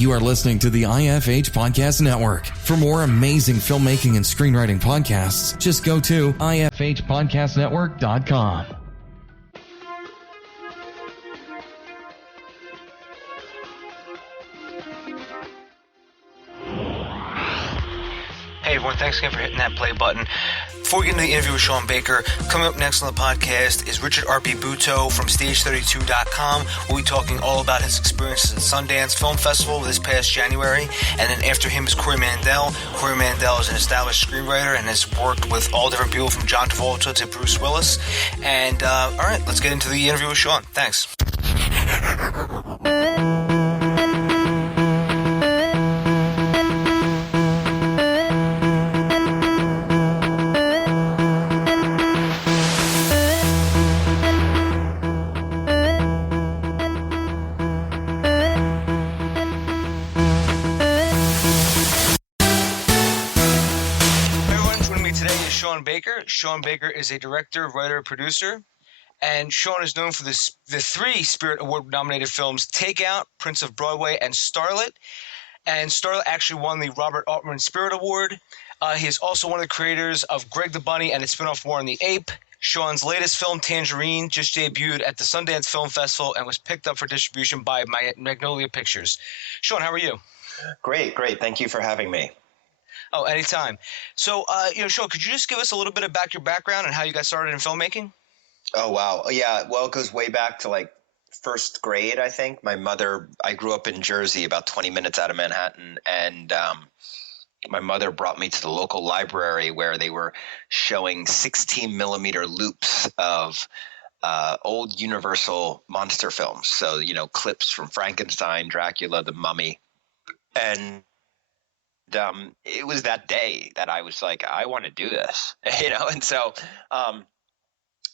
You are listening to the IFH Podcast Network. For more amazing filmmaking and screenwriting podcasts, just go to ifhpodcastnetwork.com. Hey everyone, thanks again for hitting that play button. Before we get into the interview with Sean Baker, coming up next on the podcast is Richard R.P. Buteau from Stage32.com. We'll be talking all about his experiences at Sundance Film Festival this past January. And then after him is Corey Mandel. Corey Mandel is an established screenwriter and has worked with all different people from John Travolta to Bruce Willis. And all right, let's get into the interview with Sean. Thanks. Sean Baker is a director, writer, producer, and Sean is known for the three Spirit Award-nominated films Takeout, Prince of Broadway, and Starlet. And Starlet actually won the Robert Altman Spirit Award. He is also one of the creators of Greg the Bunny and its spinoff War and the Ape. Sean's latest film, Tangerine, just debuted at the Sundance Film Festival and was picked up for distribution by Magnolia Pictures. Sean, how are you? Great. Thank you for having me. Oh, anytime. So, Sean, could you just give us a little bit about your background and how you got started in filmmaking? Oh, wow. Yeah, well, it goes way back to like first grade, I think. I grew up in Jersey, about 20 minutes out of Manhattan, and my mother brought me to the local library where they were showing 16 millimeter loops of old Universal monster films. So, clips from Frankenstein, Dracula, The Mummy, and it was that day that I was like, I want to do this, and so,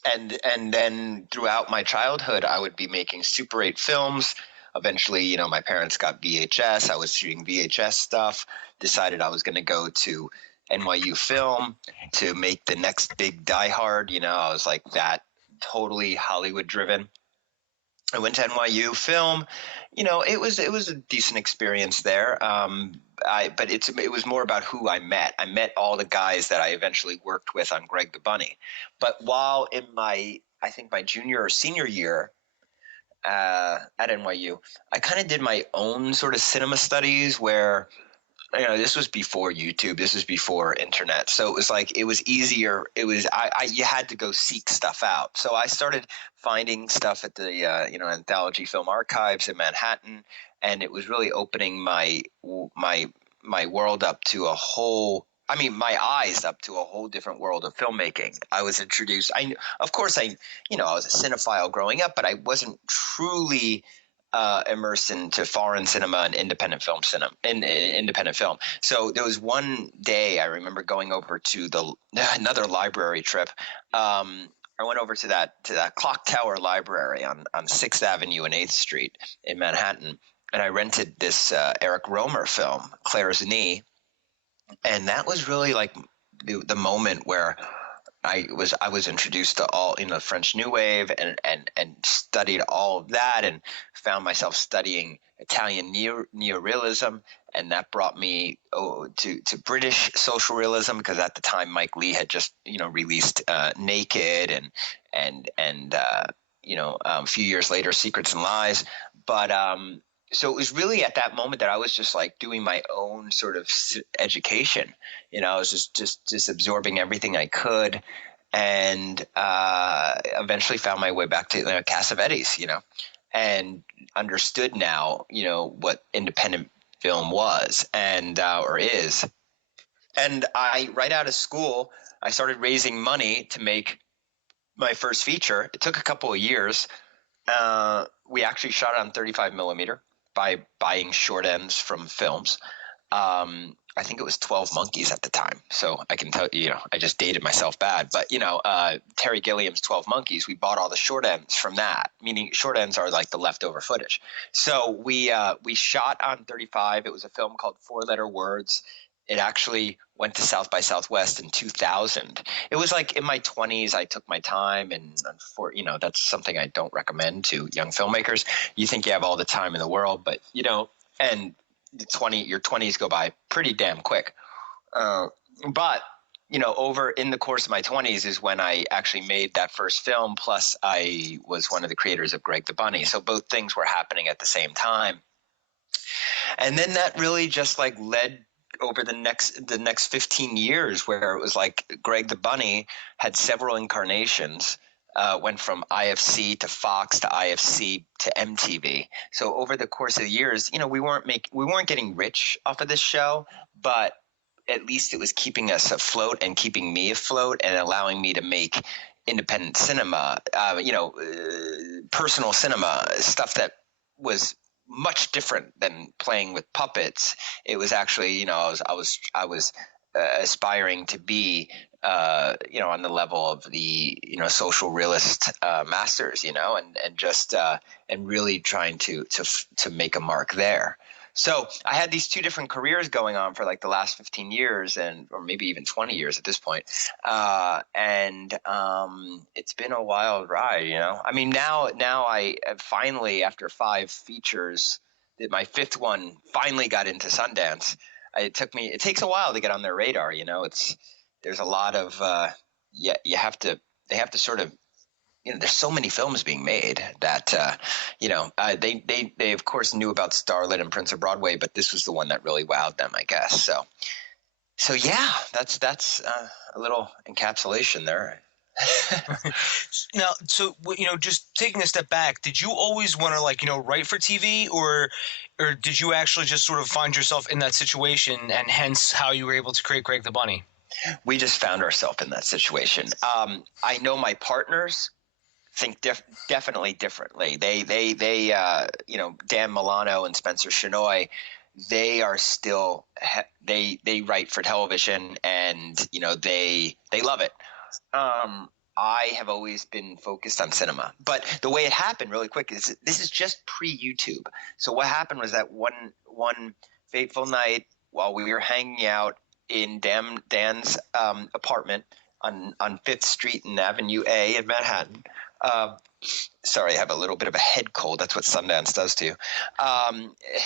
and then throughout my childhood, I would be making Super 8 films. Eventually, my parents got VHS. I was shooting VHS stuff, decided I was going to go to NYU Film to make the next big Die Hard. I was like that totally Hollywood driven. I went to NYU Film. It was a decent experience there. But it was more about who I met. I met all the guys that I eventually worked with on Greg the Bunny. But while in my junior or senior year at NYU, I kind of did my own sort of cinema studies where, this was before YouTube. This was before internet. So it was like, it was easier. It was, you had to go seek stuff out. So I started finding stuff at the, Anthology Film Archives in Manhattan. And it was really opening my world up to my eyes up to a whole different world of filmmaking. I was introduced. I was a cinephile growing up, but I wasn't truly immersed into foreign cinema and independent film. So there was one day I remember going over to another library trip. I went over to that Clock Tower Library on 6th Avenue and 8th Street in Manhattan, and I rented this Eric Rohmer film, Claire's Knee, and that was really like the moment where I was introduced to all French New Wave and studied all of that, and found myself studying Italian neorealism, and that brought me to British social realism, because at the time Mike Leigh had just released Naked and a few years later Secrets and Lies, but so it was really at that moment that I was just like doing my own sort of education. I was just absorbing everything I could, and eventually found my way back to Cassavetes, and understood now, what independent film was and or is. And right out of school, I started raising money to make my first feature. It took a couple of years. We actually shot it on 35 millimeter by buying short ends from films. I think it was 12 Monkeys at the time. So I can tell I just dated myself bad. But, Terry Gilliam's 12 Monkeys, we bought all the short ends from that, meaning short ends are like the leftover footage. So we shot on 35. It was a film called Four Letter Words. It actually went to South by Southwest in 2000. It was like in my 20s, I took my time, and that's something I don't recommend to young filmmakers. You think you have all the time in the world, but and your 20s go by pretty damn quick. But over in the course of my 20s is when I actually made that first film. Plus, I was one of the creators of Greg the Bunny, so both things were happening at the same time. And then that really just like led over the next 15 years, where it was like Greg the Bunny had several incarnations. Went from IFC to Fox to IFC to MTV. So over the course of the years, we weren't getting rich off of this show, but at least it was keeping us afloat and keeping me afloat and allowing me to make independent cinema, personal cinema, stuff that was much different than playing with puppets. It was actually, I was aspiring to be, on the level of the, social realist masters, and really trying to make a mark there. So I had these two different careers going on for like the last 15 years or maybe even 20 years at this point. And it's been a wild ride, I mean, now I finally, after 5 features, my 5th one finally got into Sundance. It takes a while to get on their radar, there's a lot of, they have to sort of, there's so many films being made that, they of course knew about Starlet and Prince of Broadway, but this was the one that really wowed them, I guess. So yeah, that's a little encapsulation there. Now, so just taking a step back, did you always want to write for TV, or did you actually just sort of find yourself in that situation, and hence how you were able to create Greg the Bunny? We just found ourselves in that situation. I know my partners think definitely differently. They Dan Milano and Spencer Shenoy, they are still they write for television, and they love it. I have always been focused on cinema, but the way it happened really quick is this is just pre-YouTube. So what happened was that one fateful night while we were hanging out in Dan's apartment on 5th Street and Avenue A in Manhattan. Sorry, I have a little bit of a head cold. That's what Sundance does to you.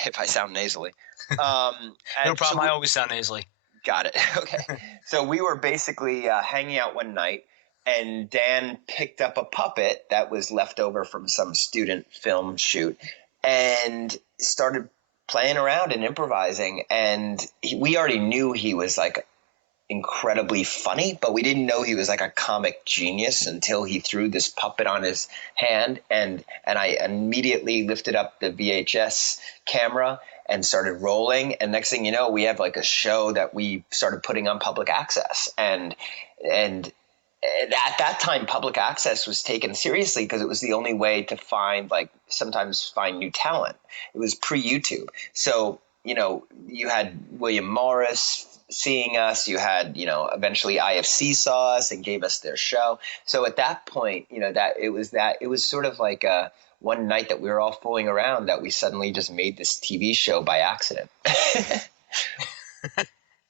If I sound nasally. No problem. So I always sound nasally. Got it. Okay. So we were basically hanging out one night, and Dan picked up a puppet that was left over from some student film shoot and started playing around and improvising. And we already knew he was like incredibly funny, but we didn't know he was like a comic genius until he threw this puppet on his hand, and I immediately lifted up the VHS camera and started rolling, and next thing you know, we have like a show that we started putting on public access, and at that time public access was taken seriously because it was the only way to sometimes find new talent. It was pre-YouTube. So you had William Morris seeing us, you had, eventually IFC saw us and gave us their show. So at that point, it was sort of like one night that we were all fooling around that we suddenly just made this TV show by accident.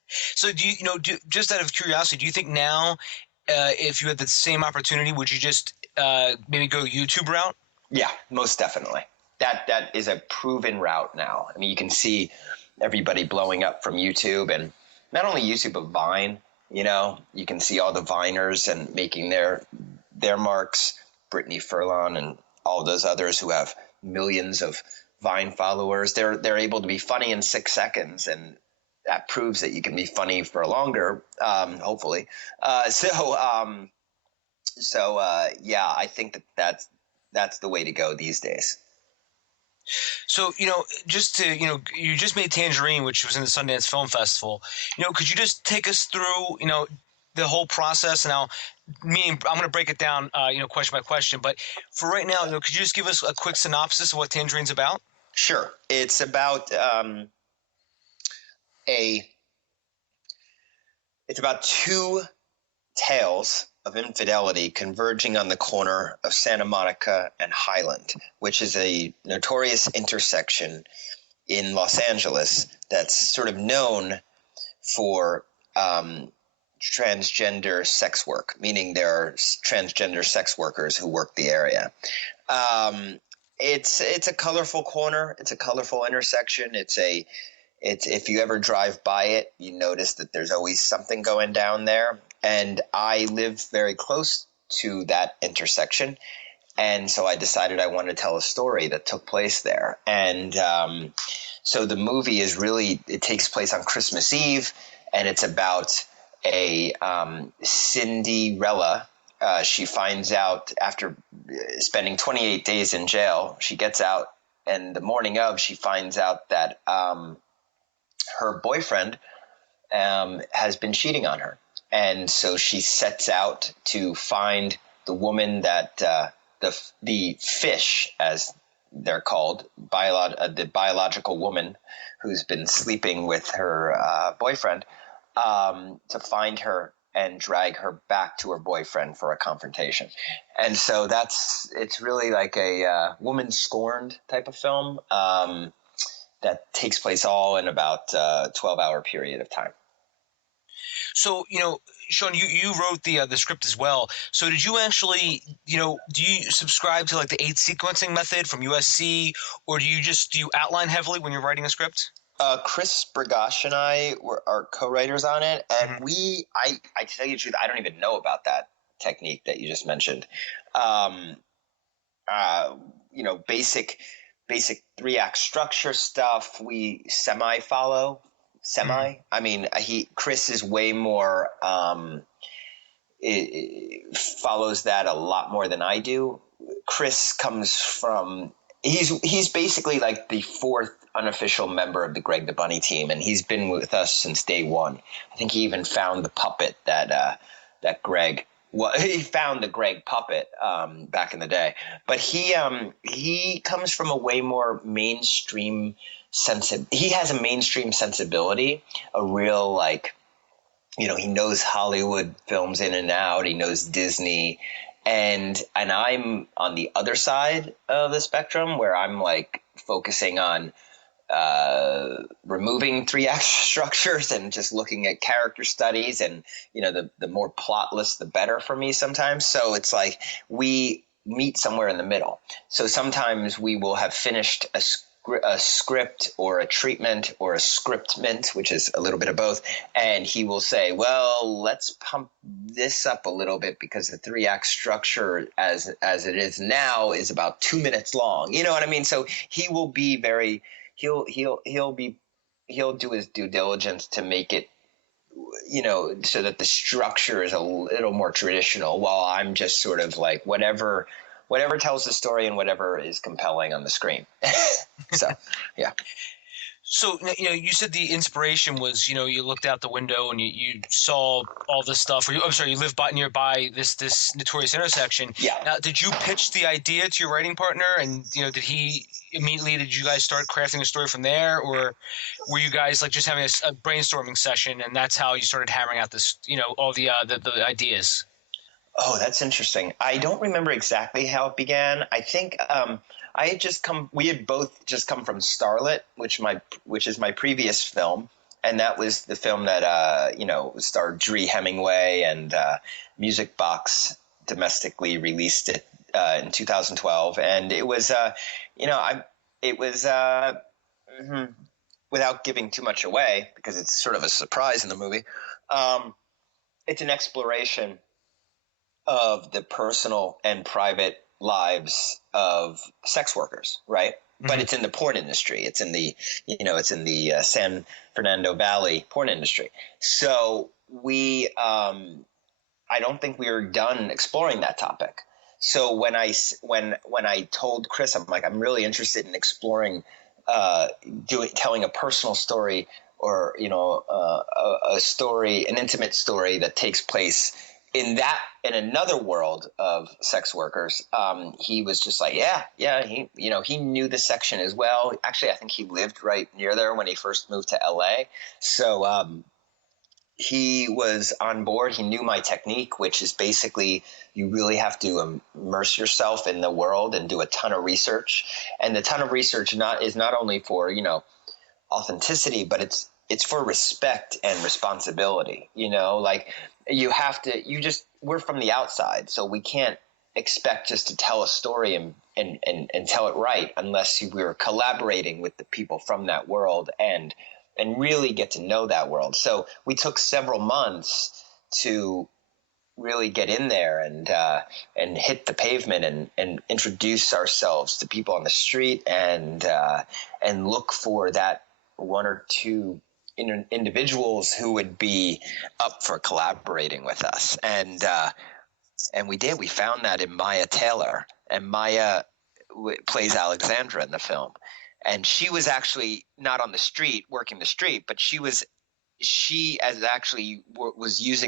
So just out of curiosity, do you think now, if you had the same opportunity, would you just maybe go YouTube route? Yeah, most definitely. That is a proven route now. I mean, you can see everybody blowing up from YouTube, and not only YouTube, but Vine. You can see all the Viners and making their marks. Brittany Furlan and all those others who have millions of Vine followers. They're able to be funny in 6 seconds, and that proves that you can be funny for longer, hopefully. Yeah, I think that's the way to go these days. So, just to, you just made Tangerine, which was in the Sundance Film Festival. Could you just take us through, the whole process? Now, I'm going to break it down, question by question. But for right now, could you just give us a quick synopsis of what Tangerine's about? Sure. It's about it's about 2 tales of infidelity converging on the corner of Santa Monica and Highland, which is a notorious intersection in Los Angeles that's sort of known for transgender sex work, meaning there are transgender sex workers who work the area. It's a colorful corner. It's a colorful intersection. It's It's if you ever drive by it, you notice that there's always something going down there. And I live very close to that intersection. And so I decided I wanted to tell a story that took place there. And so the movie is really, it takes place on Christmas Eve, and it's about a Cinderella. She finds out after spending 28 days in jail, she gets out, and the morning of, she finds out that her boyfriend has been cheating on her. And so she sets out to find the woman that the fish, as they're called, the biological woman who's been sleeping with her boyfriend, to find her and drag her back to her boyfriend for a confrontation. And so it's really like a woman scorned type of film that takes place all in about a 12-hour period of time. So, Sean, you wrote the script as well. So did you actually, do you subscribe to like the 8 sequencing method from USC, or do you outline heavily when you're writing a script? Chris Bergosh and I are co-writers on it, and Mm-hmm. I tell you the truth, I don't even know about that technique that you just mentioned. Basic 3-act structure stuff we follow. Mm-hmm. I mean, Chris is way more follows that a lot more than I do. Chris comes from he's basically like the 4th unofficial member of the Greg the Bunny team, and he's been with us since day one. I think he even found the puppet that Greg. Well, he found the Greg puppet back in the day, but he comes from a way more mainstream he has a mainstream sensibility, a real like, he knows Hollywood films in and out. He knows Disney, and I'm on the other side of the spectrum where I'm like focusing on removing 3-act structures and just looking at character studies, and the more plotless the better for me sometimes. So it's like we meet somewhere in the middle. So sometimes we will have finished a script or a treatment or a scriptment, which is a little bit of both, and he will say, well, let's pump this up a little bit because the 3-act structure as it is now is about 2 minutes long. You know what I mean? So he will be very he'll do his due diligence to make it, so that the structure is a little more traditional, while I'm just sort of like whatever tells the story and whatever is compelling on the screen. So, yeah. So, you said the inspiration was, you looked out the window and you saw all this stuff. I'm sorry, you live nearby this notorious intersection. Yeah. Now, did you pitch the idea to your writing partner, and did you guys start crafting a story from there, or were you guys like just having a brainstorming session, and that's how you started hammering out this, all the ideas? Oh, that's interesting. I don't remember exactly how it began. I think we had both just come from Starlet, which is my previous film. And that was the film that, starred Dree Hemingway, and Music Box domestically released it in 2012. And it was, without giving too much away, because it's sort of a surprise in the movie, it's an exploration of the personal and private lives of sex workers, right? Mm-hmm. But it's in the porn industry. It's in the, San Fernando Valley porn industry. So I don't think we were done exploring that topic. So when I told Chris, I'm like, I'm really interested in exploring, telling a personal story, or a story, an intimate story that takes place in another world of sex workers. He was just like, yeah. He knew the section as well. Actually, I think he lived right near there when he first moved to LA. So he was on board. He knew my technique, which is basically you really have to immerse yourself in the world and do a ton of research. And the ton of research is not only for, authenticity, but it's for respect and responsibility. Like we're from the outside, so we can't expect just to tell a story and tell it right unless we're collaborating with the people from that world and really get to know that world. So we took several months to really get in there and hit the pavement and introduce ourselves to people on the street and look for that one or two individuals who would be up for collaborating with us. And we did. We found that in Maya Taylor, and Maya plays Alexandra in the film. And she was actually not on the street working the street, but she was using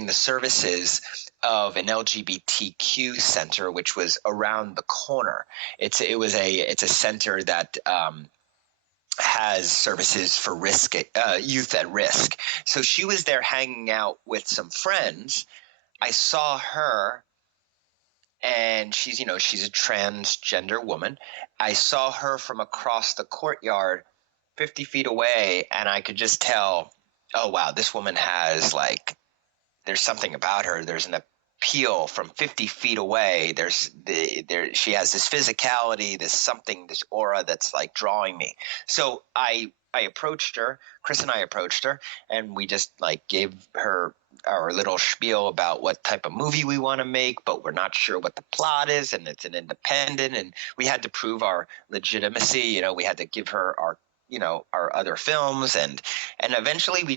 the services of an LGBTQ center, which was around the corner. It's a center that has services for youth at risk. So she was there hanging out with some friends. I saw her, and she's a transgender woman. I saw her from across the courtyard 50 feet away, and I could just tell, oh, wow, this woman has there's something about her. There's an appeal from 50 feet away. She has this physicality, this aura that's drawing me. So I approached her, Chris and I approached her, and we just gave her our little spiel about what type of movie we want to make, but we're not sure what the plot is, and it's an independent, and we had to prove our legitimacy. We had to give her our other films, and eventually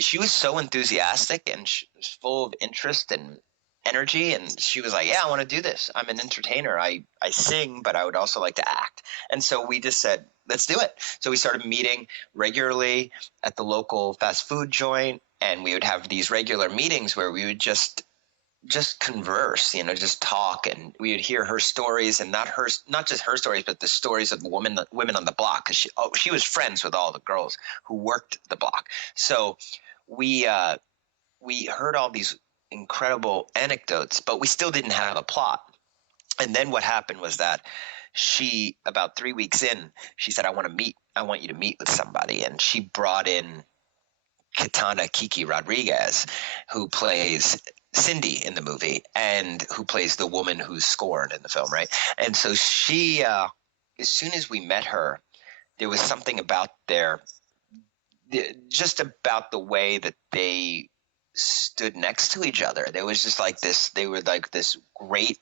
she was so enthusiastic, and she was full of interest and energy, and she was like, yeah, I want to do this. I'm an entertainer. I sing, but I would also like to act. And so we just said, let's do it. So we started meeting regularly at the local fast food joint, and we would have these regular meetings where we would just converse, just talk, and we would hear her stories, and not just her stories, but the stories of the women on the block, because she was friends with all the girls who worked the block. So we heard all these incredible anecdotes, but we still didn't have a plot. And then what happened was that she, about 3 weeks in, she said, I want you to meet with somebody. And she brought in Kitana Kiki Rodriguez, who plays Cindy in the movie and who plays the woman who's scorned in the film, right? And so she, as soon as we met her, there was something about just about the way that they stood next to each other. There was just they were this great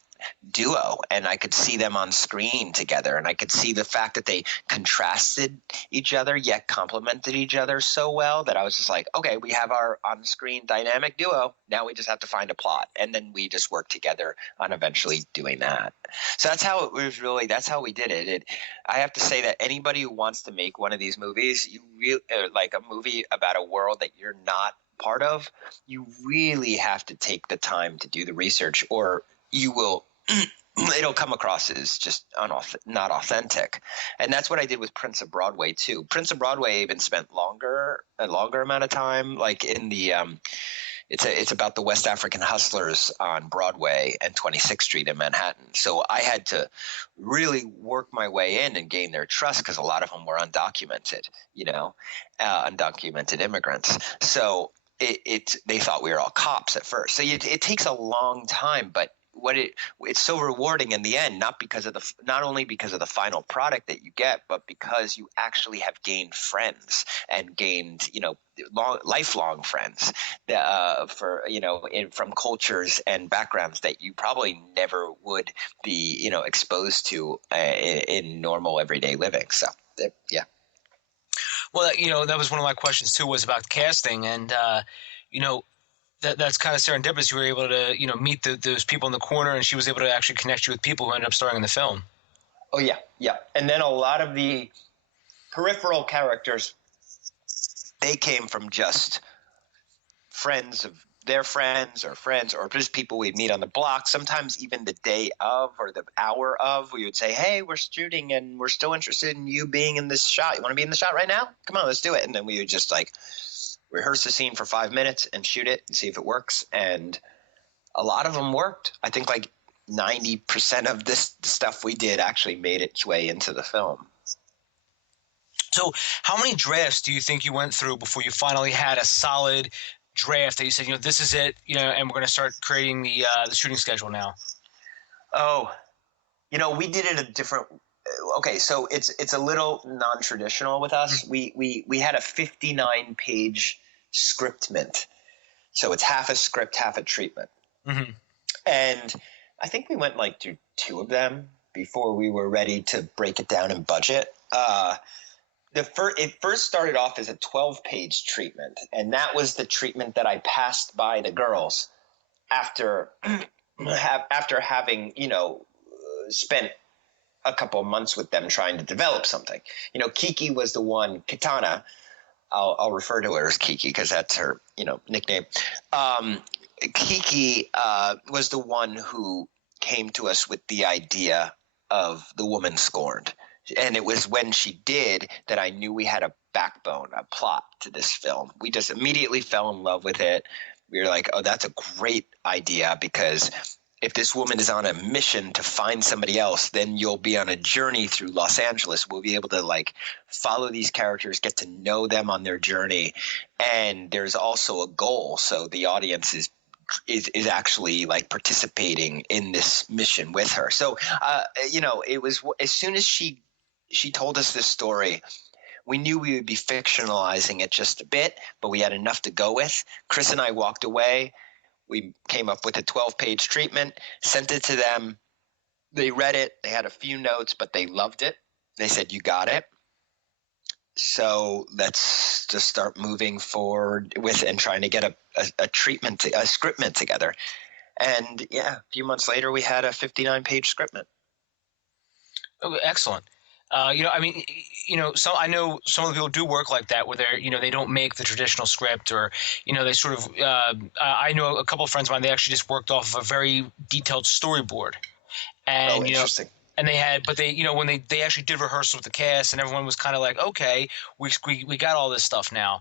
duo, and I could see them on screen together, and I could see the fact that they contrasted each other yet complemented each other so well that I was just like, okay, we have our on-screen dynamic duo. Now we just have to find a plot, and then we just worked together on eventually doing that. So that's how we did it. I have to say that anybody who wants to make one of these movies, like a movie about a world that you're not part of, you really have to take the time to do the research, or you will it'll come across as just not authentic. And that's what I did with Prince of Broadway too. Prince of Broadway even spent a longer amount of time, in the it's about the West African hustlers on Broadway and 26th Street in Manhattan. So I had to really work my way in and gain their trust, because a lot of them were undocumented, undocumented immigrants. So they thought we were all cops at first. So it takes a long time, but it's so rewarding in the end, not only because of the final product that you get, but because you actually have gained friends and gained lifelong friends from cultures and backgrounds that you probably never would be exposed to in normal everyday living. So yeah. Well, that was one of my questions too, was about casting, and that's kind of serendipitous. You were able to, meet those people in the corner, and she was able to actually connect you with people who ended up starring in the film. Oh yeah, yeah. And then a lot of the peripheral characters, they came from just friends of their friends, or just people we'd meet on the block. Sometimes even the day of or the hour of, we would say, hey, we're shooting and we're still interested in you being in this shot. You want to be in the shot right now? Come on, let's do it. And then we would just rehearse the scene for 5 minutes and shoot it and see if it works. And a lot of them worked. I think 90% of this stuff we did actually made its way into the film. So how many drafts do you think you went through before you finally had a solid draft that you said, this is it, and we're going to start creating the shooting schedule now? Oh, we did it okay, so it's a little non-traditional with us. We had a 59-page scriptment, so it's half a script, half a treatment. Mm-hmm. And I think we went like through two of them before we were ready to break it down in budget. It first started off as a 12-page treatment, and that was the treatment that I passed by the girls after after having spent a couple of months with them trying to develop something. Kiki was the one. Katana, I'll refer to her as Kiki because that's her nickname. Kiki was the one who came to us with the idea of The Woman Scorned. And it was when she did that I knew we had a backbone, a plot to this film. We just immediately fell in love with it. We were like, oh, that's a great idea, because if this woman is on a mission to find somebody else, then you'll be on a journey through Los Angeles. We'll be able to like follow these characters, get to know them on their journey. And there's also a goal. So the audience is actually like participating in this mission with her. So, it was as soon as she told us this story, we knew we would be fictionalizing it just a bit, but we had enough to go with. Chris and I walked away. We came up with a 12-page treatment, sent it to them. They read it. They had a few notes, but they loved it. They said, you got it. So let's just start moving forward with and trying to get a scriptment together. And yeah, a few months later, we had a 59-page scriptment. Okay, excellent. I know some of the people do work like that, where they don't make the traditional script, or, they sort of, I know a couple of friends of mine, they actually just worked off of a very detailed storyboard. And, interesting. And when they actually did rehearsal with the cast, and everyone was kind of like, okay, we got all this stuff now.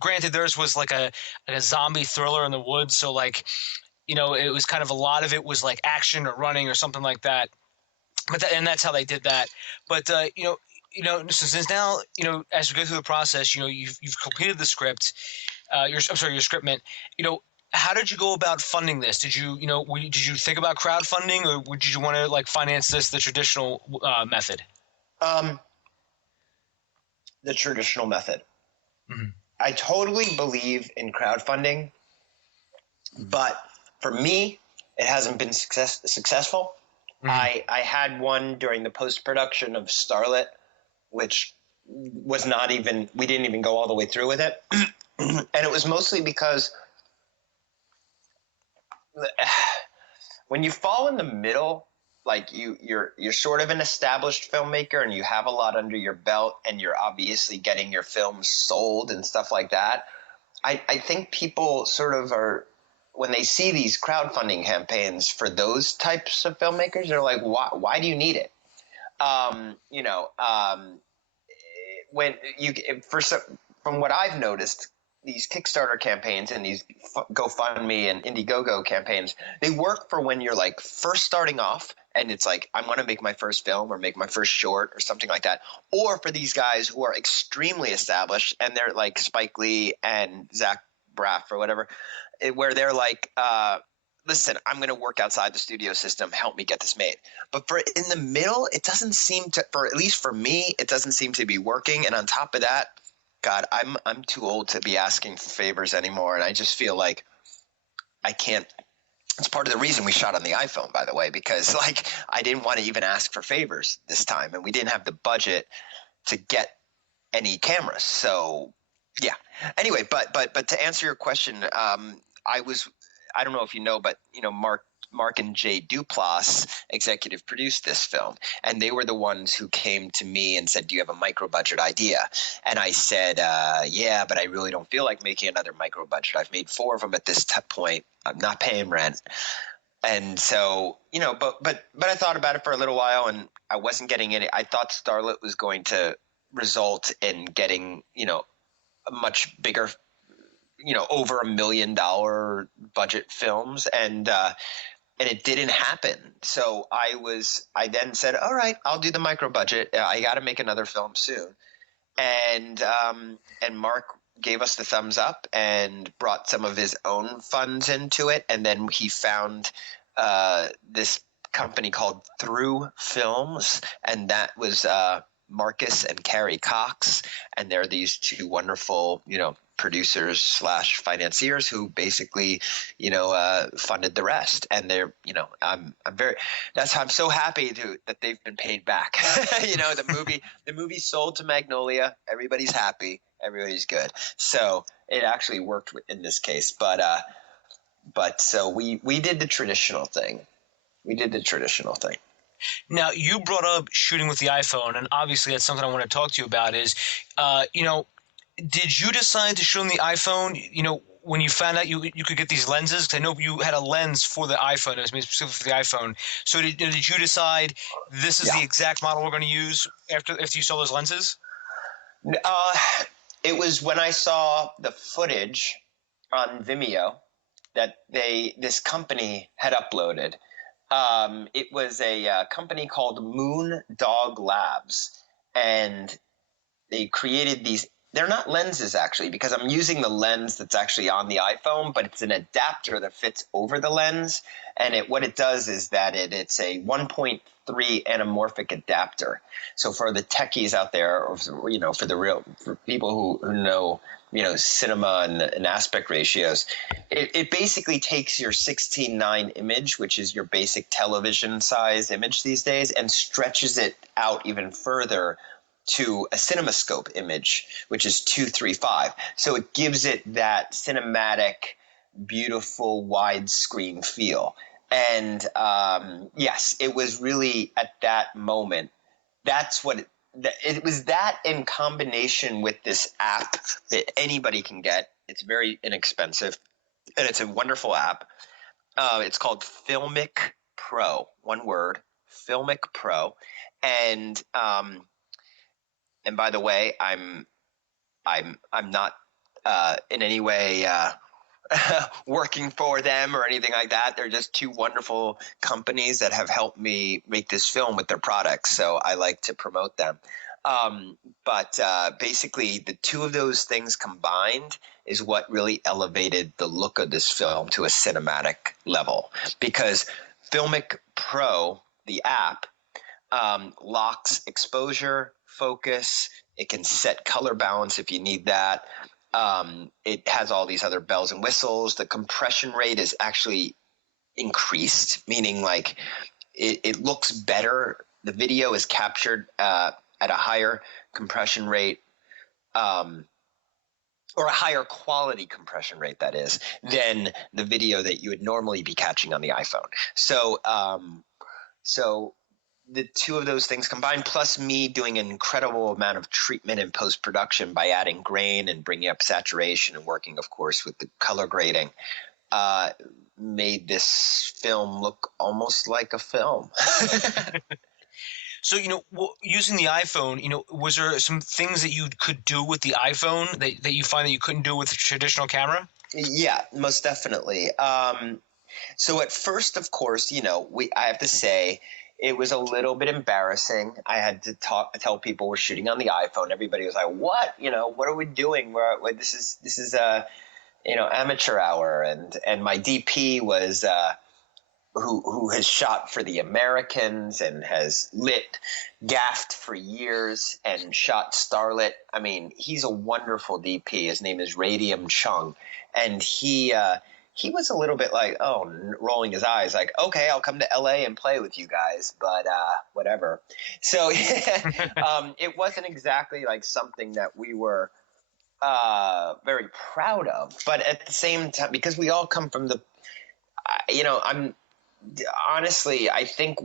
Granted, theirs was like a zombie thriller in the woods. So like, it was kind of a lot of it was like action or running or something like that. And that's how they did that. But since now, as we go through the process, you've completed the script, your scriptment. How did you go about funding this? Did you think about crowdfunding, or did you want to like finance this the traditional method? The traditional method. Mm-hmm. I totally believe in crowdfunding, but for me, it hasn't been successful. Mm-hmm. I had one during the post-production of Starlet, which was we didn't even go all the way through with it. And it was mostly because when you fall in the middle, like you're sort of an established filmmaker and you have a lot under your belt and you're obviously getting your films sold and stuff like that. I think people sort of are, when they see these crowdfunding campaigns for those types of filmmakers, they're like, why do you need it? From what I've noticed, these Kickstarter campaigns and these GoFundMe and Indiegogo campaigns, they work for when you're like first starting off and it's like, I'm going to make my first film or make my first short or something like that. Or for these guys who are extremely established and they're like Spike Lee and Zach Braff or whatever, where they're like, listen, I'm going to work outside the studio system. Help me get this made. But for in the middle, it doesn't seem to, at least for me, it doesn't seem to be working. And on top of that, God, I'm too old to be asking for favors anymore. And I just feel like I can't. It's part of the reason we shot on the iPhone, by the way, because like I didn't want to even ask for favors this time. And we didn't have the budget to get any cameras. So yeah. Anyway, but to answer your question, I don't know if you know, but Mark and Jay Duplass executive produced this film, and they were the ones who came to me and said, do you have a micro budget idea? And I said, yeah, but I really don't feel like making another micro budget. I've made 4 of them at this point. I'm not paying rent. And so, but I thought about it for a little while and I wasn't getting any. I thought Starlet was going to result in getting, a much bigger, over $1 million budget films. And it didn't happen. So I then said, all right, I'll do the micro budget. I got to make another film soon. And Mark gave us the thumbs up and brought some of his own funds into it. And then he found this company called Through Films, and that was Marcus and Carrie Cox, and they're these two wonderful, producers slash financiers who basically, funded the rest. And they're, I'm so happy that they've been paid back. The movie sold to Magnolia. Everybody's happy. Everybody's good. So it actually worked in this case. But so we did the traditional thing. Now, you brought up shooting with the iPhone, and obviously that's something I want to talk to you about is, did you decide to shoot on the iPhone, when you found out you could get these lenses? 'Cause I know you had a lens for the iPhone. It was made specifically for the iPhone. So did you decide this is the exact model we're going to use after you saw those lenses? It was when I saw the footage on Vimeo that this company had uploaded. It was a company called Moon Dog Labs, and they created these. They're not lenses, actually, because I'm using the lens that's actually on the iPhone, but it's an adapter that fits over the lens. And what it does is that it's a 1.3 anamorphic adapter. So for the techies out there, or for people who know, cinema and aspect ratios, it basically takes your 16:9 image, which is your basic television size image these days, and stretches it out even further to a CinemaScope image, which is 235. So it gives it that cinematic, beautiful widescreen feel. And yes, it was really at that moment. That's what it was. That in combination with this app that anybody can get. It's very inexpensive, and it's a wonderful app. It's called Filmic Pro. One word, Filmic Pro, and by the way, I'm not in any way working for them or anything like that. They're just two wonderful companies that have helped me make this film with their products. So I like to promote them. But basically, the two of those things combined is what really elevated the look of this film to a cinematic level. Because Filmic Pro, the app, locks exposure, focus. It can set color balance if you need that. It has all these other bells and whistles. The compression rate is actually increased, meaning like it looks better. The video is captured at a higher compression rate, or a higher quality compression rate, that is, than the video that you would normally be catching on the iPhone. So the two of those things combined, plus me doing an incredible amount of treatment and post-production by adding grain and bringing up saturation and working, of course, with the color grading, made this film look almost like a film. So, using the iPhone, was there some things that you could do with the iPhone that you find that you couldn't do with a traditional camera? Yeah, most definitely. So at first, of course, I have to say, it was a little bit embarrassing. I had to tell people we're shooting on the iPhone. Everybody was like, "What? What are we doing? This is amateur hour." And my DP was who has shot for the Americans and has lit gaffed for years and shot Starlet. I mean, he's a wonderful DP. His name is Radium Chung, and he was a little bit like, rolling his eyes, like, okay, I'll come to LA and play with you guys, but whatever. So it wasn't exactly like something that we were very proud of, but at the same time, because we all come from honestly, I think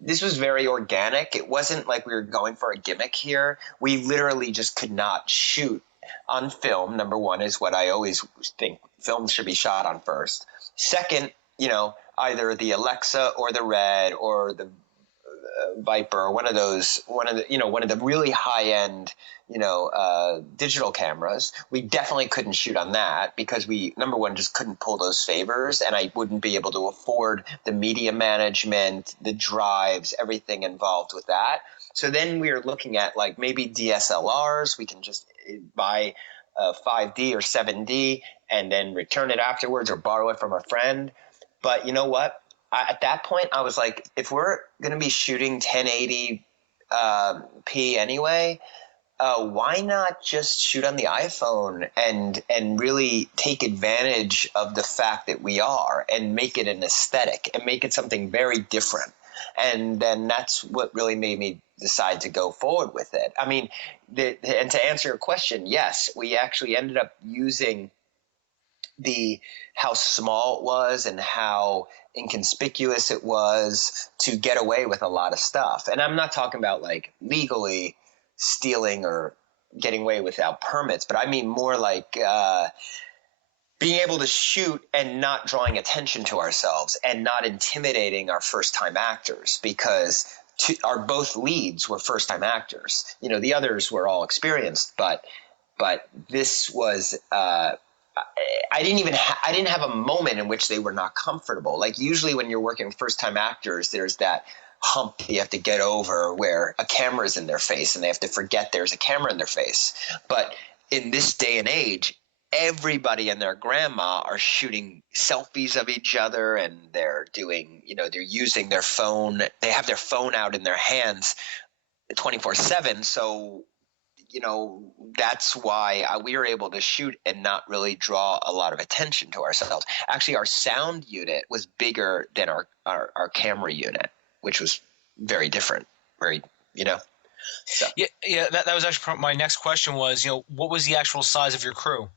this was very organic. It wasn't like we were going for a gimmick here. We literally just could not shoot on film. Number one is what I always think films should be shot on first. Second, either the Alexa or the Red or the Viper, or one of the really high end, digital cameras. We definitely couldn't shoot on that because we, number one, just couldn't pull those favors, and I wouldn't be able to afford the media management, the drives, everything involved with that. So then we were looking at like maybe DSLRs. We can just buy a 5D or 7D and then return it afterwards or borrow it from a friend. But you know what? at that point, I was like, if we're going to be shooting 1080p anyway, why not just shoot on the iPhone and really take advantage of the fact that we are and make it an aesthetic and make it something very different. And then that's what really made me decide to go forward with it. I mean, and to answer your question, yes, we actually ended up using how small it was and how inconspicuous it was to get away with a lot of stuff. And I'm not talking about like legally stealing or getting away without permits, but I mean more like being able to shoot and not drawing attention to ourselves and not intimidating our first-time actors, because our both leads were first-time actors. You know, the others were all experienced, but this was I didn't have a moment in which they were not comfortable. Like usually when you're working with first-time actors, there's that hump you have to get over where a camera is in their face and they have to forget there's a camera in their face. But in this day and age, everybody and their grandma are shooting selfies of each other, and they're doing, they're using their phone. They have their phone out in their hands 24/7. So, that's why we were able to shoot and not really draw a lot of attention to ourselves. Actually, our sound unit was bigger than our camera unit, which was very different. So. Yeah. That was actually my next question was, what was the actual size of your crew?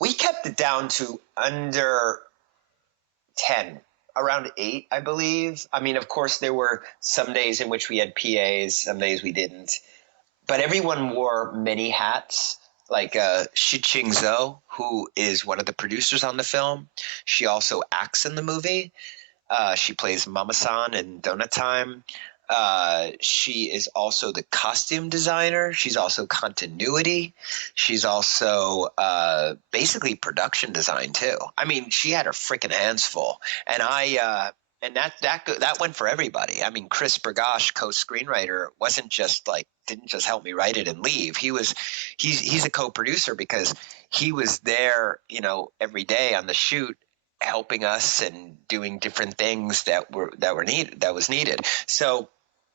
We kept it down to under 10, around 8, I believe. I mean, of course, there were some days in which we had PAs, some days we didn't. But everyone wore many hats, like Shi-Ching Zhou, who is one of the producers on the film. She also acts in the movie. She plays Mama-san in Donut Time. She is also the costume designer. She's also continuity. She's also basically production design too. I mean, she had her freaking hands full, and that went for everybody. I mean, Chris Bergosh, co-screenwriter, didn't just help me write it and leave. He's a co-producer because he was there, every day on the shoot, helping us and doing different things that was needed. So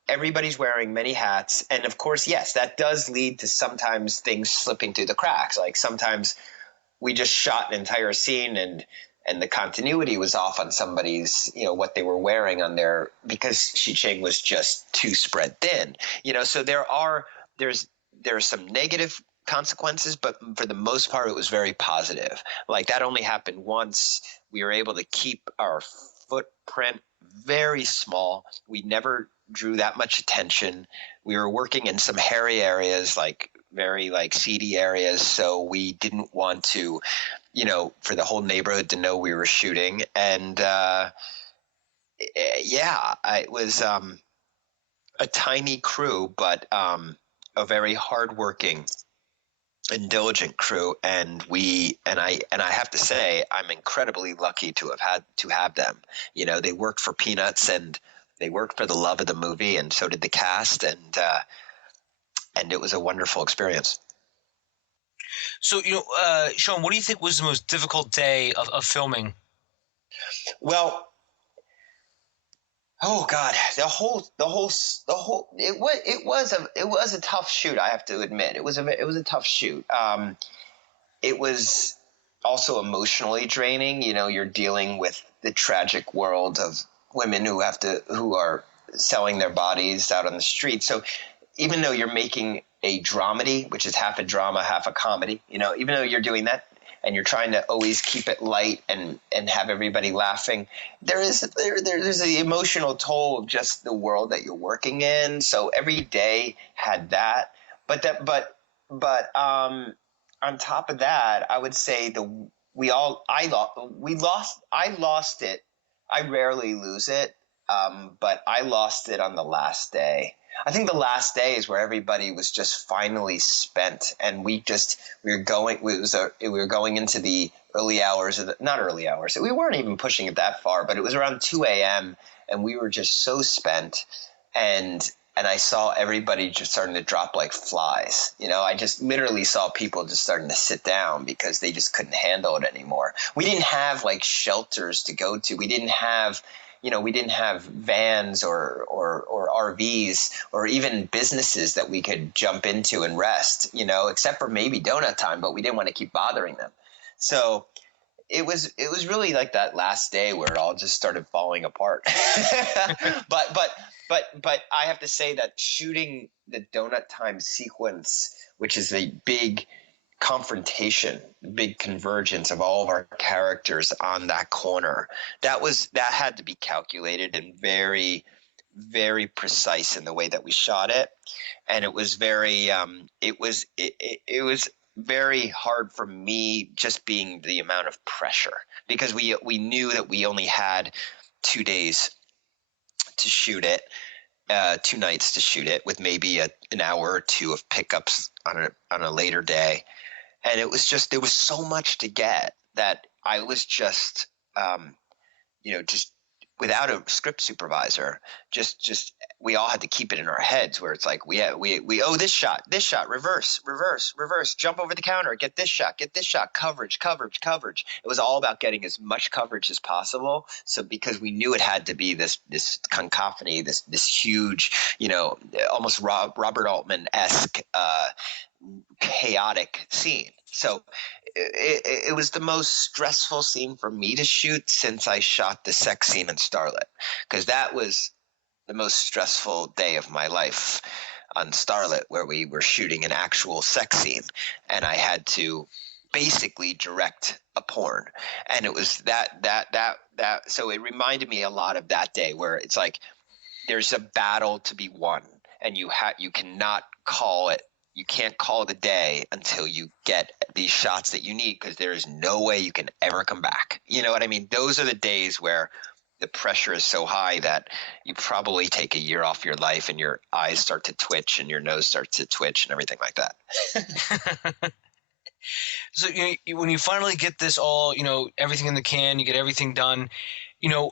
everybody's wearing many hats. And of course, yes, that does lead to sometimes things slipping through the cracks. Like sometimes we just shot an entire scene and the continuity was off on somebody's, what they were wearing on their, because Shi-Ching was just too spread thin, so there's some negative consequences, but for the most part, it was very positive. Like that only happened once. We were able to keep our footprint very small. We never drew that much attention. We were working in some hairy areas, like very seedy areas. So we didn't want to, for the whole neighborhood to know we were shooting. And it was a tiny crew, but a very hardworking and diligent crew, and I have to say I'm incredibly lucky to have them. They worked for peanuts and they worked for the love of the movie, and so did the cast, and it was a wonderful experience. So, Sean, what do you think was the most difficult day of filming? Well, oh God, it was a tough shoot. I have to admit, it was a tough shoot. It was also emotionally draining. You're dealing with the tragic world of women who are selling their bodies out on the street. So even though you're making a dramedy, which is half a drama, half a comedy, even though you're doing that, and you're trying to always keep it light and have everybody laughing, there's the emotional toll of just the world that you're working in. So every day had that. But on top of that, I would say I lost it. I rarely lose it, but I lost it on the last day. I think the last day is where everybody was just finally spent, and we were going into the early hours not early hours. We weren't even pushing it that far, but it was around 2 a.m. and we were just so spent, and and I saw everybody just starting to drop like flies. I just literally saw people just starting to sit down because they just couldn't handle it anymore. We didn't have like shelters to go to. We didn't have vans or RVs or even businesses that we could jump into and rest, except for maybe donut time, but we didn't want to keep bothering them. So it was really like that last day where it all just started falling apart. But I have to say that shooting the donut time sequence, which is a big confrontation, big convergence of all of our characters on that corner, that had to be calculated and very, very precise in the way that we shot it. And it was very it was very hard for me, just being the amount of pressure, because we knew that we only had 2 days to shoot it, 2 nights to shoot it, with maybe an hour or two of pickups on a later day. And it was just, there was so much to get that I was just, just without a script supervisor, just we all had to keep it in our heads, where it's like we this shot, reverse, jump over the counter, get this shot, coverage. It was all about getting as much coverage as possible. So because we knew it had to be this cacophony, this huge, almost Robert Altman-esque chaotic scene. So it was the most stressful scene for me to shoot since I shot the sex scene in Starlet, because that was the most stressful day of my life on Starlet, where we were shooting an actual sex scene and I had to basically direct a porn. And it was that so it reminded me a lot of that day, where it's like there's a battle to be won, and you cannot call it. You can't call it a day until you get these shots that you need, because there is no way you can ever come back. You know what I mean? Those are the days where the pressure is so high that you probably take a year off your life and your eyes start to twitch and your nose starts to twitch and everything like that. So when you finally get this all, everything in the can, you get everything done, through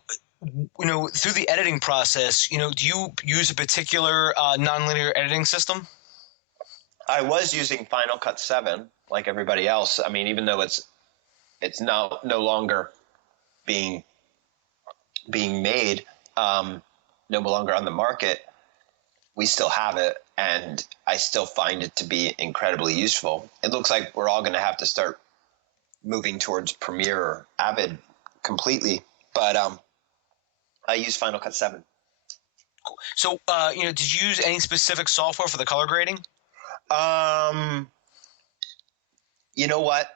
the editing process, do you use a particular nonlinear editing system? I was using Final Cut 7 like everybody else. I mean, even though it's now no longer being made, no longer on the market, we still have it, and I still find it to be incredibly useful. It looks like we're all going to have to start moving towards Premiere or Avid completely, but I use Final Cut 7. Cool. So, did you use any specific software for the color grading? You know what?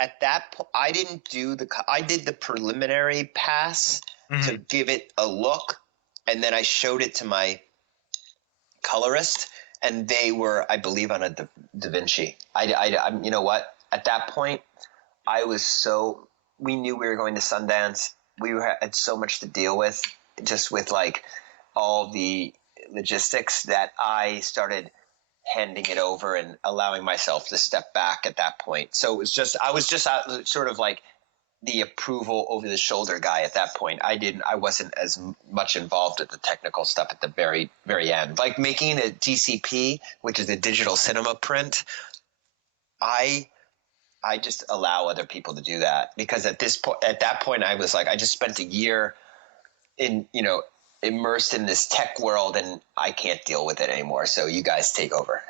At that point, I didn't do I did the preliminary pass to give it a look, and then I showed it to my colorist, and they were, I believe, on a DaVinci. You know what? At that point, we knew we were going to Sundance. We had so much to deal with, just with like all the logistics, that I started handing it over and allowing myself to step back at that point. So I was just sort of like the approval over the shoulder guy at that point. I wasn't as much involved at the technical stuff at the very, very end. Like making a DCP, which is a digital cinema print, I just allow other people to do that, because at that point I was like, I just spent a year in, immersed in this tech world, and I can't deal with it anymore. So you guys take over.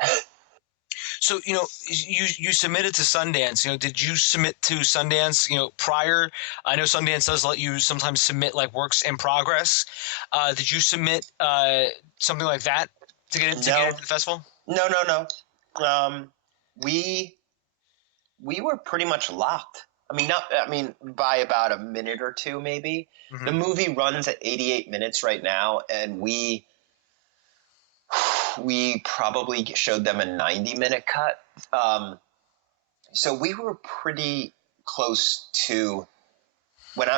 So, you submitted to Sundance. Did you submit to Sundance, prior? I know Sundance does let you sometimes submit like works in progress. Did you submit something like that to get into the festival? No. We were pretty much locked. By about a minute or two, maybe. Mm-hmm. The movie runs at 88 minutes right now, and we probably showed them a 90-minute cut. So we were pretty close to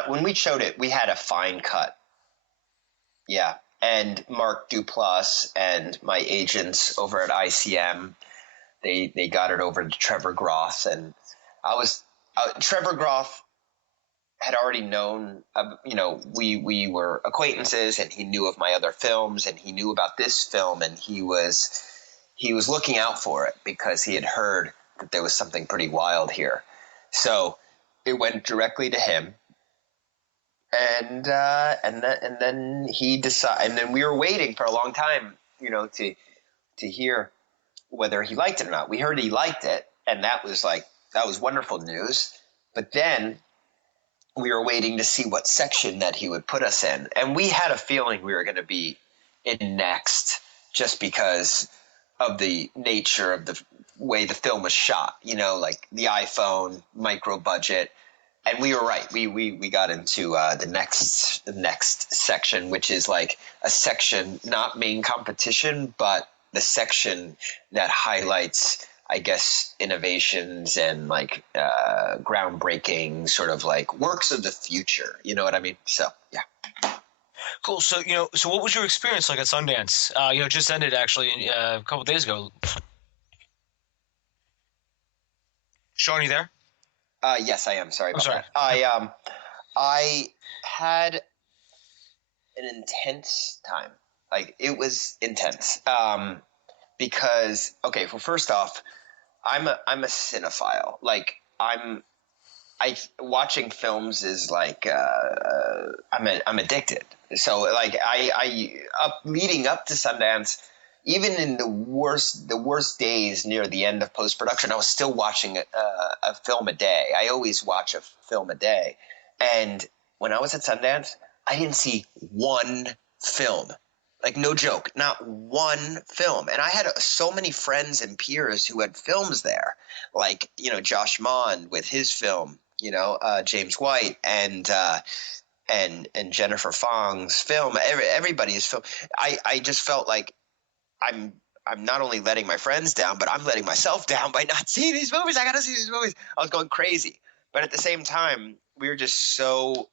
when we showed it. We had a fine cut. Yeah, and Mark Duplass and my agents over at ICM, they got it over to Trevor Groff, and Trevor Groff had already known, we were acquaintances, and he knew of my other films, and he knew about this film, and he was looking out for it because he had heard that there was something pretty wild here. So it went directly to him, and then he decided, and then we were waiting for a long time, to hear whether he liked it or not. We heard he liked it, and that was wonderful news. But then we were waiting to see what section that he would put us in. And we had a feeling we were going to be in next, just because of the nature of the way the film was shot, like the iPhone, micro budget. And we were right. We got into the next section, which is like a section, not main competition, but the section that highlights, I guess, innovations and like groundbreaking sort of like works of the future. You know what I mean? So, yeah. Cool. So, so what was your experience like at Sundance? It just ended actually a couple of days ago. Sean, you there? Yes, I am. Sorry about sorry. that. I had an intense time. Like, it was intense. Because, okay, well, first off, I'm a cinephile. Like, watching films is like, I'm addicted. So like leading up to Sundance, even in the worst days near the end of post-production, I was still watching a film a day. I always watch a film a day. And when I was at Sundance, I didn't see one film. Like, no joke, not one film. And I had so many friends and peers who had films there, like, Josh Mon with his film, James White, and Jennifer Fong's film, everybody's film. I just felt like I'm not only letting my friends down, but I'm letting myself down by not seeing these movies. I got to see these movies. I was going crazy. But at the same time, we were just so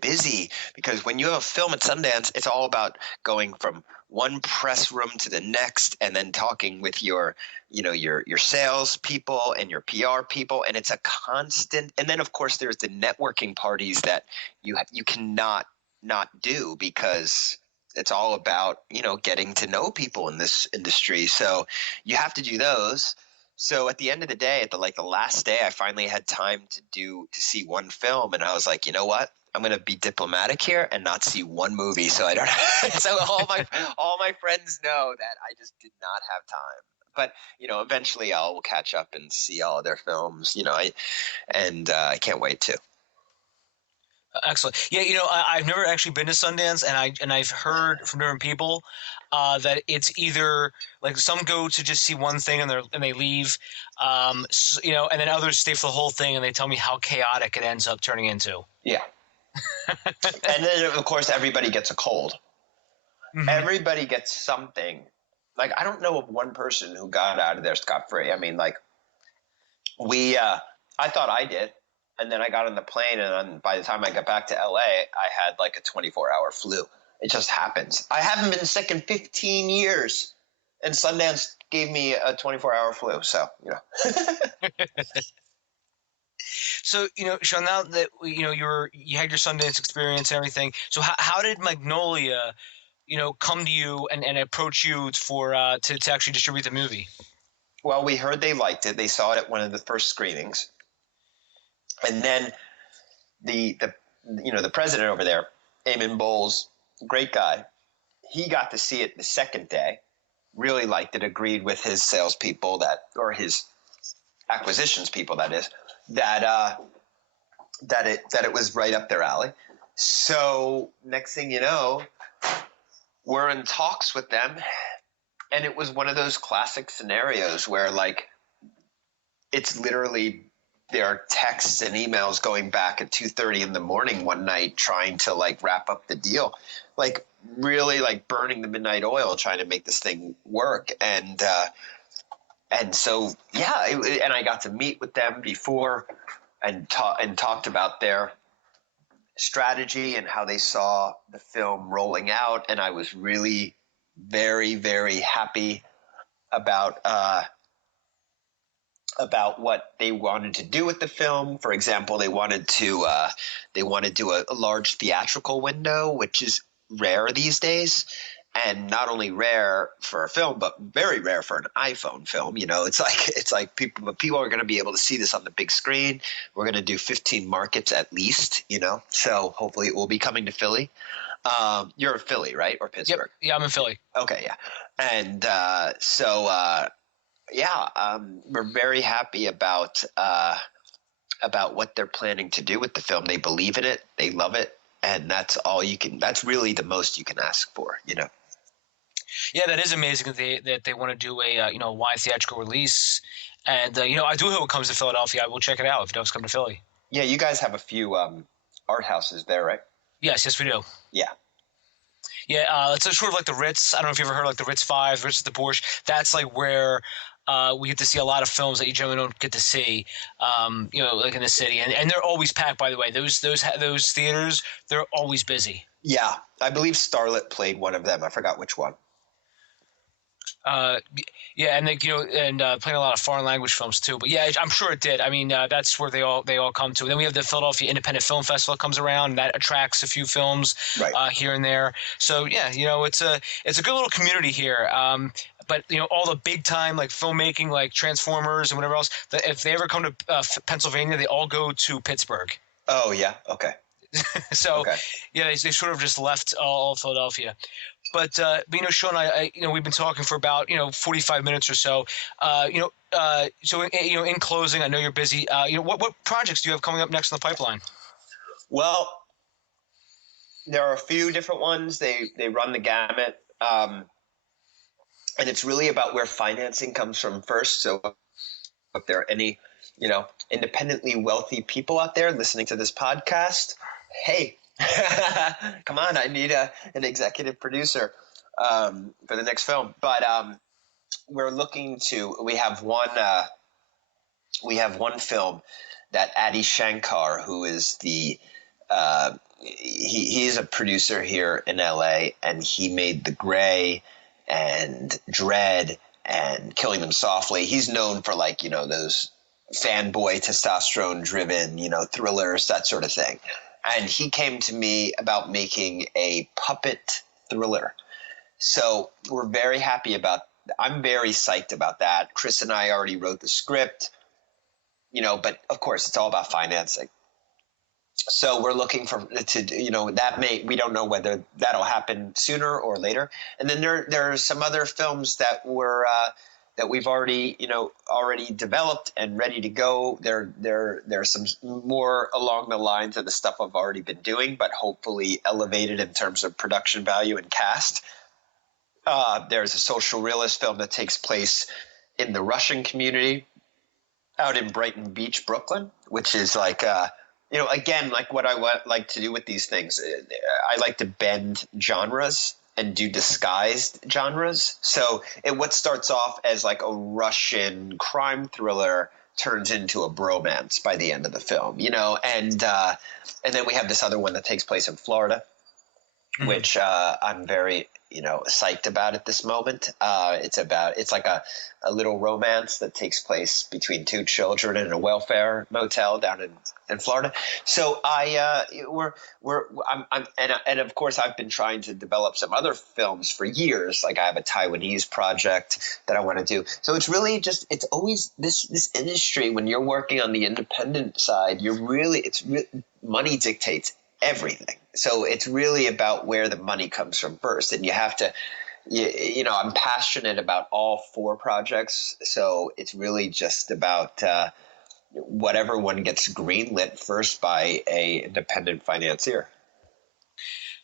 busy, because when you have a film at Sundance, it's all about going from one press room to the next, and then talking with your sales people and your PR people, and it's a constant. And then of course there's the networking parties that you cannot not do, because it's all about getting to know people in this industry. So you have to do those. So at the end of the day, at the last day, I finally had time to see one film, and I was like, you know what? I'm going to be diplomatic here and not see one movie. So I don't. So all my friends know that I just did not have time. But eventually I'll catch up and see all of their films. I can't wait to. Excellent. Yeah, I've never actually been to Sundance, and I've heard from different people that it's either like some go to just see one thing and they leave, and then others stay for the whole thing, and they tell me how chaotic it ends up turning into. Yeah. And then of course everybody gets a cold. Mm-hmm. Everybody gets something. Like, I don't know of one person who got out of there scot-free. I mean, like, I thought I did. And then I got on the plane, and by the time I got back to LA, I had like a 24-hour flu. It just happens. I haven't been sick in 15 years, and Sundance gave me a 24-hour flu. So, So, Sean, now that you had your Sundance experience and everything. So how did Magnolia, come to you and approach you to actually distribute the movie? Well, we heard they liked it. They saw it at one of the first screenings. And then the president over there, Eamon Bowles, great guy, he got to see it the second day, really liked it, agreed with his salespeople or his acquisitions people, that is, that it was right up their alley. So next thing you know, we're in talks with them, and it was one of those classic scenarios where, like, it's literally there are texts and emails going back at 2:30 in the morning one night trying to like wrap up the deal, like really like burning the midnight oil trying to make this thing work. And so yeah, and I got to meet with them before and talked about their strategy and how they saw the film rolling out, and I was really very, very happy about about what they wanted to do with the film. For example, they wanted to do a large theatrical window, which is rare these days, and not only rare for a film, but very rare for an iPhone film. It's like people are going to be able to see this on the big screen. We're going to do 15 markets at least. So hopefully it will be coming to Philly. You're in Philly, right, or Pittsburgh? Yep. Yeah, I'm in Philly. Okay, yeah, and we're very happy about what they're planning to do with the film. They believe in it, they love it, and that's all you can. That's really the most you can ask for. Yeah, that is amazing that they want to do a wide theatrical release, and I do hope it comes to Philadelphia. I will check it out if it does come to Philly. Yeah, you guys have a few art houses there, right? Yes, we do. Yeah. Yeah, it's sort of like the Ritz. I don't know if you ever heard like the Ritz 5, Ritz at the Borscht. That's like where we get to see a lot of films that you generally don't get to see, like in the city. And they're always packed, by the way. Those theaters, they're always busy. Yeah, I believe Starlet played one of them. I forgot which one. Yeah, and playing a lot of foreign language films too. But yeah, I'm sure it did. I mean, that's where they all come to. And then we have the Philadelphia Independent Film Festival that comes around, and that attracts a few films here and there. So yeah, it's a good little community here. But all the big time like filmmaking, like Transformers and whatever else, if they ever come to Pennsylvania, they all go to Pittsburgh. Oh yeah, okay. So okay. Yeah, they sort of just left all Philadelphia. But Sean, I we've been talking for about 45 minutes or so. So in closing, I know you're busy. What projects do you have coming up next in the pipeline? Well, there are a few different ones. They run the gamut, and it's really about where financing comes from first. So if there are any independently wealthy people out there listening to this podcast, hey. Come on, I need an executive producer for the next film. But we have one film that Adi Shankar, who is he's a producer here in LA, and he made The Gray and Dread and Killing Them Softly. He's known for those fanboy testosterone driven thrillers, that sort of thing. And he came to me about making a puppet thriller. So we're very happy I'm very psyched about that. Chris and I already wrote the script, but of course it's all about financing. So we're looking we don't know whether that'll happen sooner or later. And then there are some other films that we've already developed and ready to go. There's some more along the lines of the stuff I've already been doing, but hopefully elevated in terms of production value and cast. There's a social realist film that takes place in the Russian community out in Brighton Beach, Brooklyn, which is again, like what I like to do with these things. I like to bend genres and do disguised genres. So what starts off as like a Russian crime thriller turns into a bromance by the end of the film, and then we have this other one that takes place in Florida, which I'm very psyched about at this moment. It's like a little romance that takes place between two children in a welfare motel down in Florida. So and of course I've been trying to develop some other films for years. Like I have a Taiwanese project that I want to do. So it's really it's always this industry, when you're working on the independent side, money dictates everything. So it's really about where the money comes from first, and you have to, I'm passionate about all four projects. So it's really just about whatever one gets greenlit first by a independent financier.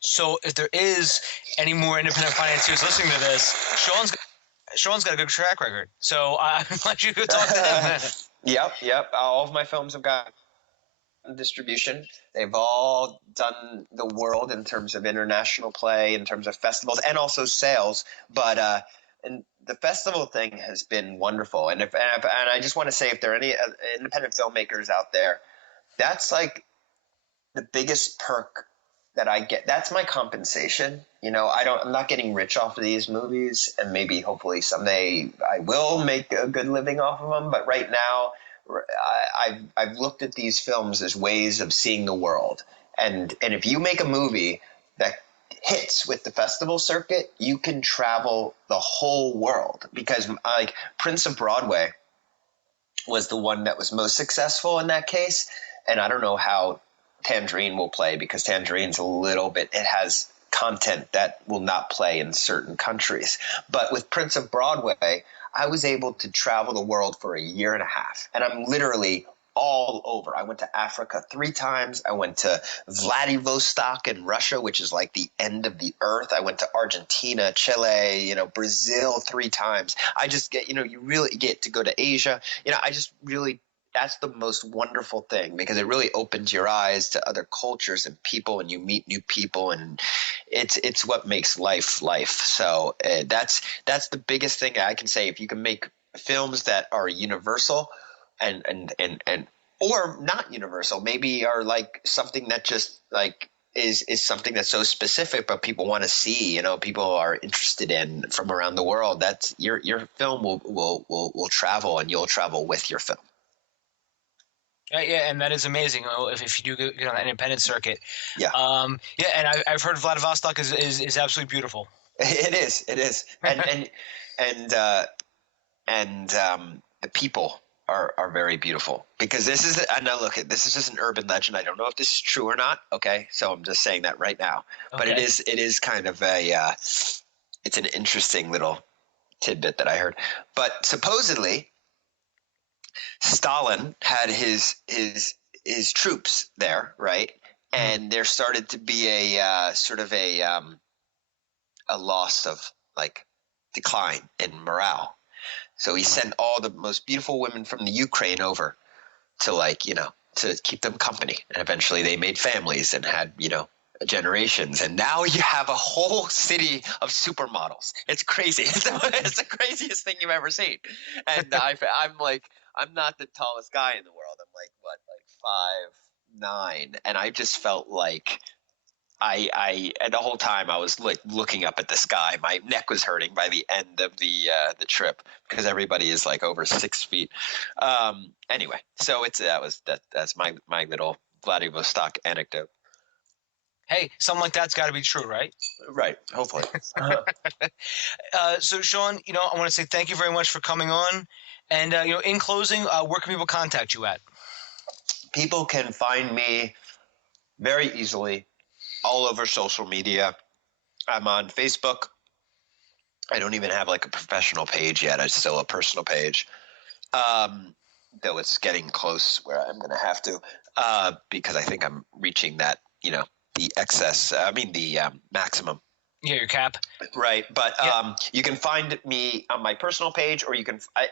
So if there is any more independent financiers listening to this, Sean's got a good track record. So I want you to talk to them. Yep. All of my films have got distribution. They've all done the world in terms of international play, in terms of festivals, and also sales. But and the festival thing has been wonderful. And I just want to say, if there are any independent filmmakers out there, that's like the biggest perk that I get, that's my compensation. I'm not getting rich off of these movies, and maybe hopefully someday I will make a good living off of them. But right now, I've looked at these films as ways of seeing the world. And if you make a movie that hits with the festival circuit, you can travel the whole world, because like Prince of Broadway was the one that was most successful in that case. And I don't know how Tangerine will play, because Tangerine's a little bit, it has content that will not play in certain countries. But with Prince of Broadway, I was able to travel the world for a year and a half, and I'm literally all over. I went to Africa 3 times. I went to Vladivostok in Russia, which is like the end of the earth. I went to Argentina, Chile, Brazil 3 times. I just get, you really get to go to Asia. I just really, that's the most wonderful thing, because it really opens your eyes to other cultures and people, and you meet new people, and it's what makes life. So that's the biggest thing I can say. If you can make films that are universal and or not universal, maybe are like something that just like is something that's so specific, but people want to see, people are interested in from around the world, that's your film will travel, and you'll travel with your film. Yeah, and that is amazing. If you do get on that independent circuit, Yeah. Yeah, and I've heard Vladivostok is absolutely beautiful. It is, and the people are very beautiful, because this is, and now look, this is just an urban legend. I don't know if this is true or not. Okay, so I'm just saying that right now. Okay. But it is kind of it's an interesting little tidbit that I heard. But supposedly, Stalin had his troops there, right? And there started to be a sort of a loss of, like, decline in morale. So he sent all the most beautiful women from the Ukraine over to, like, to keep them company. And eventually they made families and had, generations. And now you have a whole city of supermodels. It's crazy. It's the craziest thing you've ever seen. And I'm like, I'm not the tallest guy in the world. I'm like, what, like 5'9", and I just felt like and the whole time I was like looking up at the sky. My neck was hurting by the end of the trip, because everybody is like over 6 feet. Anyway, so that's my little Vladivostok anecdote. Hey, something like that's got to be true, right? Right. Hopefully. So Sean, I want to say thank you very much for coming on. And, in closing, where can people contact you at? People can find me very easily all over social media. I'm on Facebook. I don't even have like a professional page yet. It's still a personal page. Though it's getting close where I'm going to have to, because I think I'm reaching that, the excess, the maximum. Yeah, your cap. Right. But you can find me on my personal page, or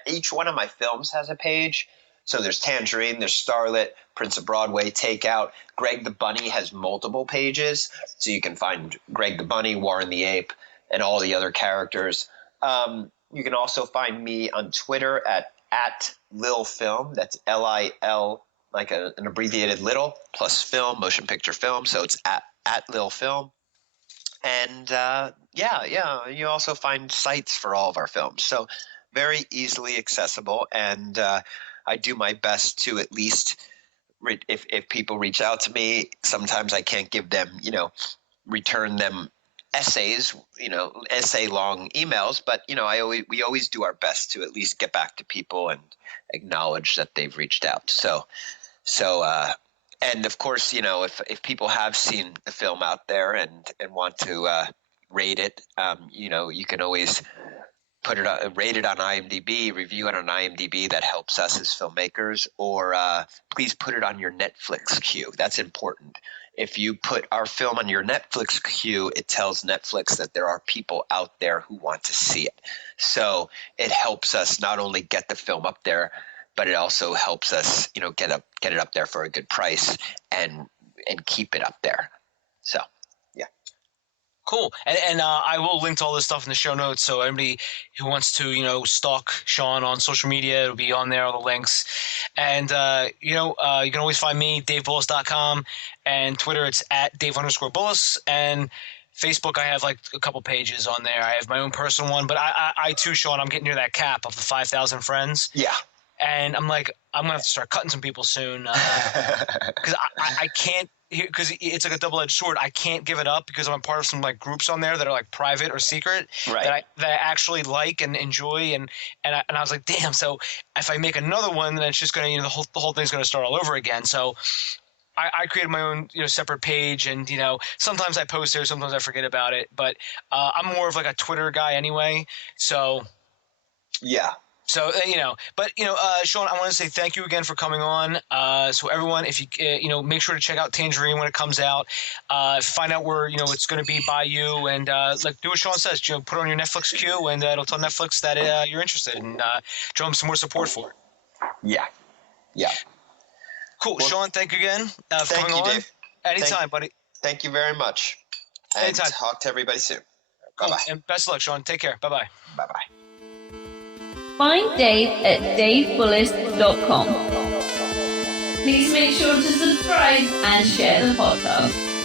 each one of my films has a page. So there's Tangerine, there's Starlet, Prince of Broadway, Takeout. Greg the Bunny has multiple pages. So you can find Greg the Bunny, Warren the Ape, and all the other characters. You can also find me on Twitter at Lil Film. That's LIL, like an abbreviated little, plus film, motion picture film. So it's at Lil Film. And you also find sites for all of our films. So very easily accessible. And I do my best to at least, if people reach out to me, sometimes I can't give them, return them essays, essay long emails, but we always do our best to at least get back to people and acknowledge that they've reached out. So and of course, if people have seen the film out there and want to rate it, you can always rate it on IMDb, review it on IMDb. That helps us as filmmakers. Or please put it on your Netflix queue. That's important. If you put our film on your Netflix queue, it tells Netflix that there are people out there who want to see it. So it helps us not only get the film up there, but it also helps us, get it up there for a good price and keep it up there. So, yeah. Cool. And I will link to all this stuff in the show notes. So anybody who wants to, stalk Sean on social media, it'll be on there, all the links. And, you can always find me, DaveBullis.com. and Twitter it's at Dave_Bullis, and Facebook I have like a couple pages on there. I have my own personal one, but I too, Sean, I'm getting near that cap of the 5,000 friends. Yeah. And I'm like, I'm gonna have to start cutting some people soon because I can't, because it's like a double-edged sword. I can't give it up because I'm a part of some like groups on there that are like private or secret Right. that I actually like and enjoy, and I was like, damn. So if I make another one, then it's just gonna, you know, the whole thing's gonna start all over again. So I created my own, you know, separate page, and you know, sometimes I post there, sometimes I forget about it, but I'm more of like a Twitter guy anyway. So Yeah. So, you know, but, you know, Sean, I want to say thank you again for coming on. So everyone, if you, you know, make sure to check out Tangerine when it comes out. Find out where, you know, it's going to be by you, and like do what Sean says, you know, put it on your Netflix queue, and it'll tell Netflix that you're interested, and show them some more support for it. Yeah. Yeah. Cool. Well, Sean, thank you again for thank coming you, on. Dave. Anytime, buddy. Thank you very much. And Anytime. Talk to everybody soon. Cool. Bye-bye. And best of luck, Sean. Take care. Bye-bye. Bye-bye. Find Dave at davebullis.com. Please make sure to subscribe and share the podcast.